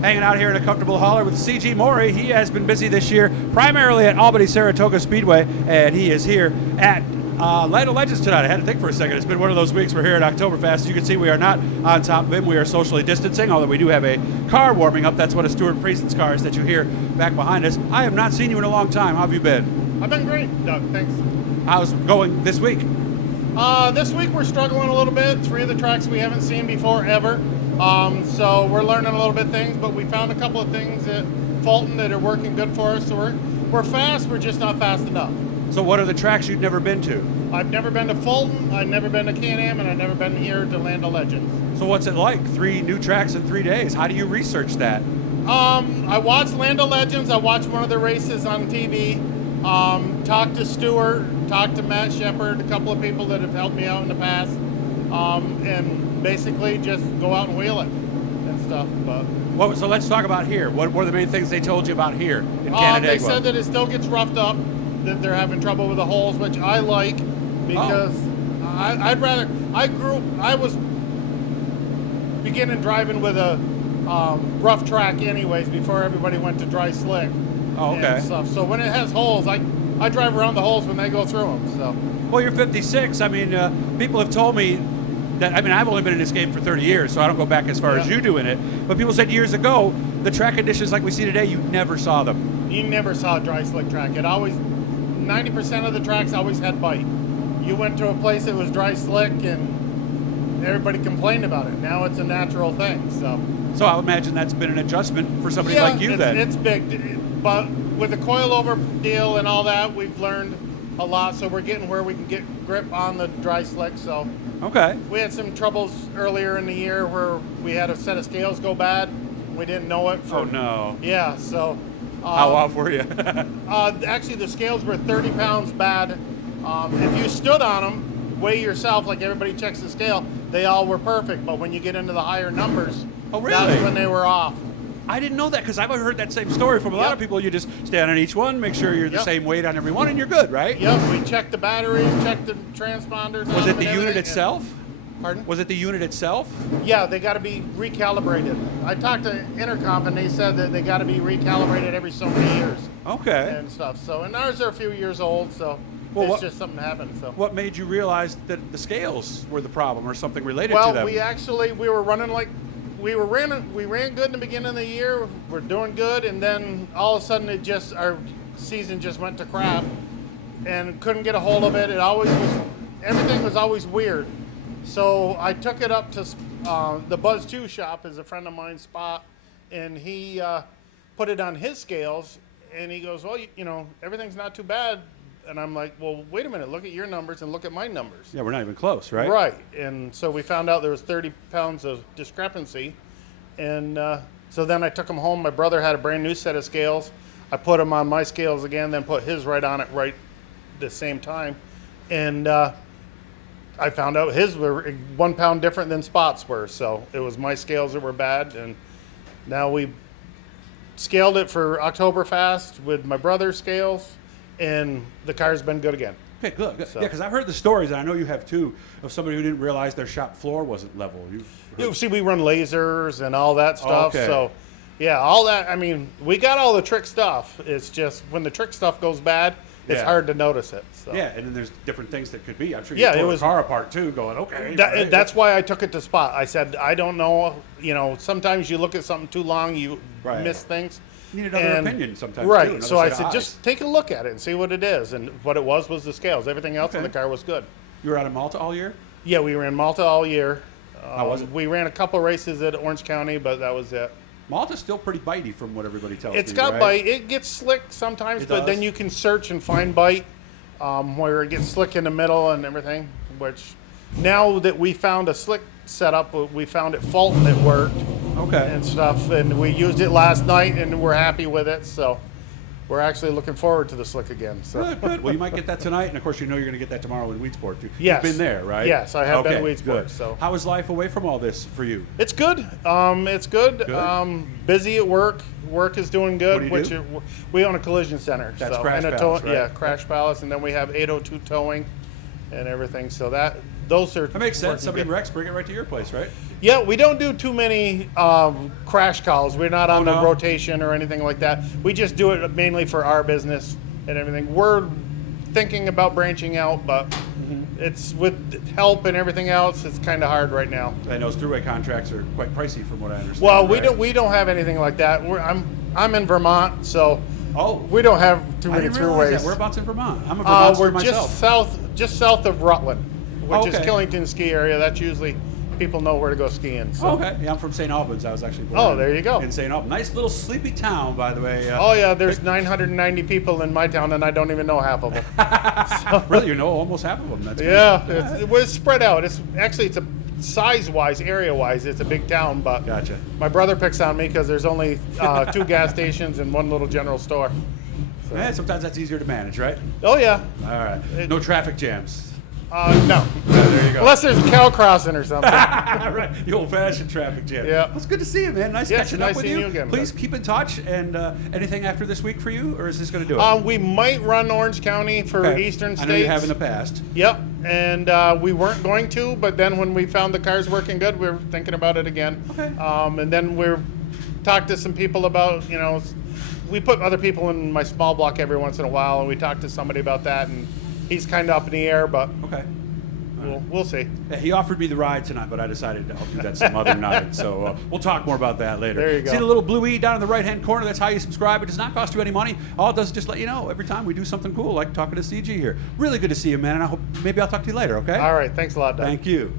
hanging out here in a comfortable hauler with G Morey. He has been busy this year, primarily at Albany-Saratoga Speedway, and he is here at Land of Legends tonight. I had to think for a second. It's been one of those weeks. We're here at OktoberFAST. As you can see, we are not on top of him. We are socially distancing, although we do have a car warming up. That's one of Stuart Friesen's cars that you hear back behind us. I have not seen you in a long time. How have you been? I've been great, Doug. Thanks. How's it going this week? This week we're struggling a little bit. 3 of the tracks we haven't seen before ever. So we're learning a little bit of things, but we found a couple of things at Fulton that are working good for us. So we're fast, we're just not fast enough. So what are the tracks you've never been to? I've never been to Fulton, I've never been to Can-Am, and I've never been here to Land of Legends. So what's it like? 3 new tracks in 3 days. How do you research that? I watched Land of Legends. I watched one of the races on TV. Talked to Stuart, talked to Matt Shepard, a couple of people that have helped me out in the past, and basically just go out and wheel it and stuff. But So let's talk about here. What were the main things they told you about here in Canandaigua? They said that it still gets roughed up, that they're having trouble with the holes, which I like because I was beginning driving with a rough track anyways before everybody went to dry slick. Oh, okay. And stuff. So when it has holes, I drive around the holes when they go through them. So. Well, you're 56. I mean, people have told me that, I mean, I've only been in this game for 30 years, so I don't go back as far as you do in it. But people said years ago, the track conditions like we see today, you never saw them. You never saw a dry slick track. It always, 90% of the tracks always had bite. You went to a place that was dry slick and everybody complained about it. Now it's a natural thing. So I would imagine that's been an adjustment for somebody like you then. It's big. But with the coilover deal and all that, we've learned a lot. So we're getting where we can get grip on the dry slick. So okay. We had some troubles earlier in the year where we had a set of scales go bad. We didn't know it. Oh no. Yeah. So how off were you? Actually, the scales were 30 pounds bad. If you stood on them, weigh yourself like everybody checks the scale, they all were perfect. But when you get into the higher numbers, that's when they were off. I didn't know that because I've heard that same story from a lot of people. You just stand on each one, make sure you're the same weight on every one, and you're good, right? Yep, we checked the batteries, checked the transponders. Was it the unit itself? Pardon? Was it the unit itself? Yeah, they got to be recalibrated. I talked to Intercomp, and they said that they got to be recalibrated every so many years. Okay. And stuff. So, and ours are a few years old, so it's just something happened. So. What made you realize that the scales were the problem, or something related to them? Well, we were running like. We ran good in the beginning of the year. We're doing good, and then all of a sudden our season just went to crap, and couldn't get a hold of it. Everything was always weird. So I took it up to the Buzz 2 shop, is a friend of mine's spot, and he put it on his scales, and he goes, well, everything's not too bad. And I'm like, well, wait a minute, look at your numbers and look at my numbers. Yeah, we're not even close, right? Right. And so we found out there was 30 pounds of discrepancy. And so then I took them home. My brother had a brand new set of scales. I put them on my scales again, then put his right on it right the same time. And I found out his were 1 pound different than Spot's were. So it was my scales that were bad. And now we scaled it for OktoberFAST with my brother's scales. And the car's been good again. Okay, good. So. Yeah, because I've heard the stories, and I know you have too, of somebody who didn't realize their shop floor wasn't level. See, we run lasers and all that stuff. Okay. So, yeah, all that. I mean, we got all the trick stuff. It's just when the trick stuff goes bad, it's hard to notice it. So. Yeah, and then there's different things that could be. I'm sure you tore the car apart too, going, okay. That's why I took it to Spot. I said, I don't know. Sometimes you look at something too long, you miss things. You need another opinion sometimes. Right. So I said, just take a look at it and see what it is. And what it was the scales. Everything else in the car was good. You were out in Malta all year? Yeah, we ran Malta all year. How was it? We ran a couple races at Orange County, but that was it. Malta's still pretty bitey from what everybody tells me. It's got bite. It gets slick sometimes, but then you can search and find bite where it gets slick in the middle and everything. Which now that we found a slick setup, we found at Fulton it worked. Okay. And stuff, and we used it last night, and we're happy with it. So we're actually looking forward to the slick again. So. Good. Well, you might get that tonight, and of course, you're going to get that tomorrow in Weedsport too. Yes. You've been there, right? Yes, I have been in Weedsport. Good. So how is life away from all this for you? It's good. It's good. Busy at work. Work is doing good. What do you do? We own a collision center. That's Crash Palace, right? Yeah, Crash Palace, and then we have 802 towing and everything. So those are. That makes sense. Somebody wrecks, bring it right to your place, right? Yeah, we don't do too many crash calls. We're not on the no? rotation or anything like that. We just do it mainly for our business and everything. We're thinking about branching out, but it's with help and everything else. It's kind of hard right now. And those throughway contracts are quite pricey, from what I understand. Well, right? we don't have anything like that. I'm in Vermont, so Oh, we don't have too I many didn't realize that. throughways. Whereabouts in Vermont? I'm a Vermonter We're myself. just south of Rutland, which is Okay. Killington ski area. That's usually people know where to go skiing. So. Oh, okay. Yeah, I'm from St. Albans. I was actually born Oh, there you go. in St. Albans. Nice little sleepy town, by the way. Oh yeah, there's 990 people in my town, and I don't even know half of them. Really, you know almost half of them. That's great. Yeah, it was spread out. It's a size-wise, area-wise, it's a big town, but Gotcha. my brother picks on me because there's only 2 gas stations and 1 little general store. So. Yeah, sometimes that's easier to manage, right? Oh yeah, All right. No traffic jams. no. There you go. Unless there's a cow crossing or something. Right, the old-fashioned traffic jam. Yeah. Well, it's good to see you, man. Nice Yeah, catching nice up with seeing you. you again, Please bud. keep in touch. And anything after this week for you, or is this going to do it? We might run Orange County for Okay. Eastern States. I know you have in the past. Yep, and we weren't going to, but then when we found the cars working good, we were thinking about it again. Okay. And then we're talked to some people about, we put other people in my small block every once in a while, and we talked to somebody about that, and he's kind of up in the air, but Okay. we'll see. Yeah, he offered me the ride tonight, but I decided I'll do that some other night. So we'll talk more about that later. There you go. See the little blue E down in the right-hand corner? That's how you subscribe. It does not cost you any money. All it does is just let you know every time we do something cool, like talking to CG here. Really good to see you, man, and I hope maybe I'll talk to you later, okay? All right, thanks a lot, Doug. Thank you.